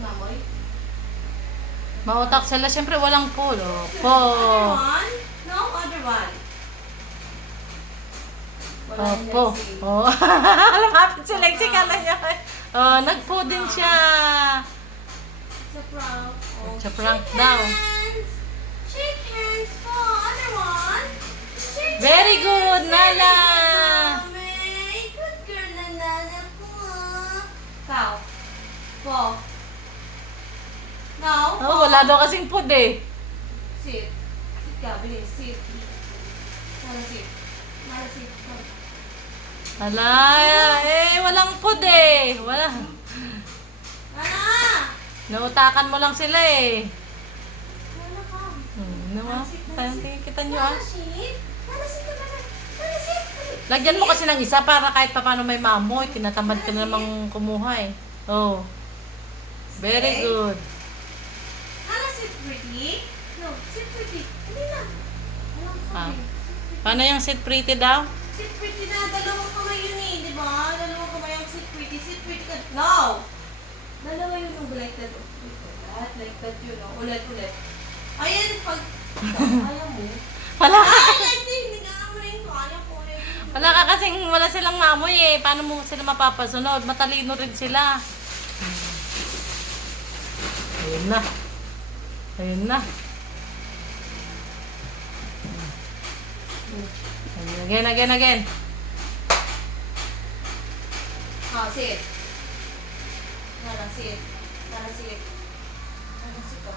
namoy? Mautak sila. Siyempre, walang pulo. Po. Other one? No, other one. Wala yung Opo. Lexi. Oh. Lumapit si Lexi. Kala niya. Oh, nagpo din siya. It's a prank. Oh, It's a prank shake daw. hands. Shake hands po. Other one. Shake Very good, Nala. Mami. Good girl na Nala po. Ikaw. Po. No. Oh, wala daw kasing food eh. Sit. Sit ka. Bilis. Sit. Nala sit. Nala sit. Wala. Walang food eh. Wala. Nala! Nautakan mo lang sila eh. Nala ka. Naman. Kita nyo ah. Nala sit. Nala sit ka na. Nala sit. Lagyan mo kasi ng isa para kahit paano may maamoy. Tinatamad ka na namang kumuha eh. Oh. Very good. Nala sit pretty. No, sit pretty. Hindi na. Ah. Paano yung sit pretty daw? Sit pretty na. Dalawang kamay yun eh. Di ba? Dalawang kamay ang sit pretty. Sit pretty ka. No! Dalawa yun yung like that. Like that yun. Oh. Ulit. Ayan, pag... Ayaw mo. Wala ka. Hindi ka naman ko. Ayaw ko. Wala ka kasing wala silang maamoy eh. Paano mo sila mapapasunod? Matalino rin sila. Ayun na. Ayun na. Again. Oh, sit. Nala, sit. Nala, sit. Nala, sit ka.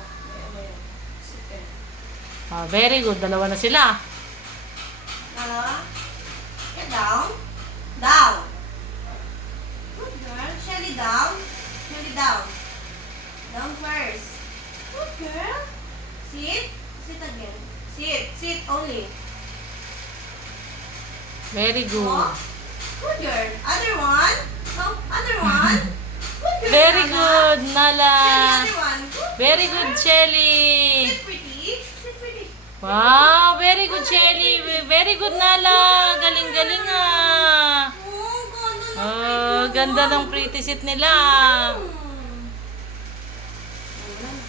Ayan. Sit ka. Oh, very good. Dalawa na sila. Nala. Get down. Down. Good girl. Shelly down. Shelly down. Down first. Good girl. Sit. Sit again. Sit only. Very good. Oh. Good girl. Other one. No, other one. Good girl. Very Nala. good, Nala. Shelly, other one. Good Very girl. good, Shelly. Sit pretty. Sit pretty. Wow, very good, Shelly. Very good, Nala. Galing ah. Oh, Ganda ganda ng ng pretty seat nila.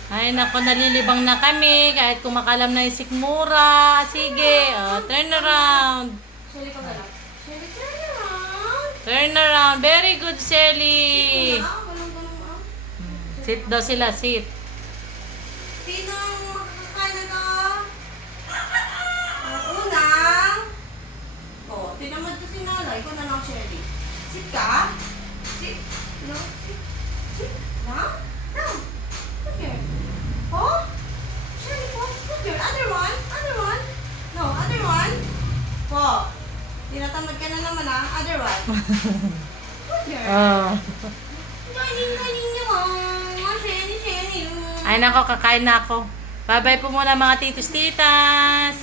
Ay, naku, nalilibang na kami. Kahit kumakalam na yung sikmura. Sige, turn around. Shelly, pagkalap. Shelly, turn around. Turn around. Very good, Shelly. Ganun. Sit daw sila, sit. Sino ang makakakain na to? Ang unang. Oh, tinamad ko si Nala. Ikaw na lang, Shelly. Sit ka. Sit. No, sit. Sit. Down. Down. Good girl. Oh. Shelly, po. Good girl. Other one. No, other one. Po. Tinatamad ka na naman, ah. Other one. Good girl. Galing niyo, ah. Shelly. Ay, nako, kakain na ako. Bye-bye po muna mga titos-titas.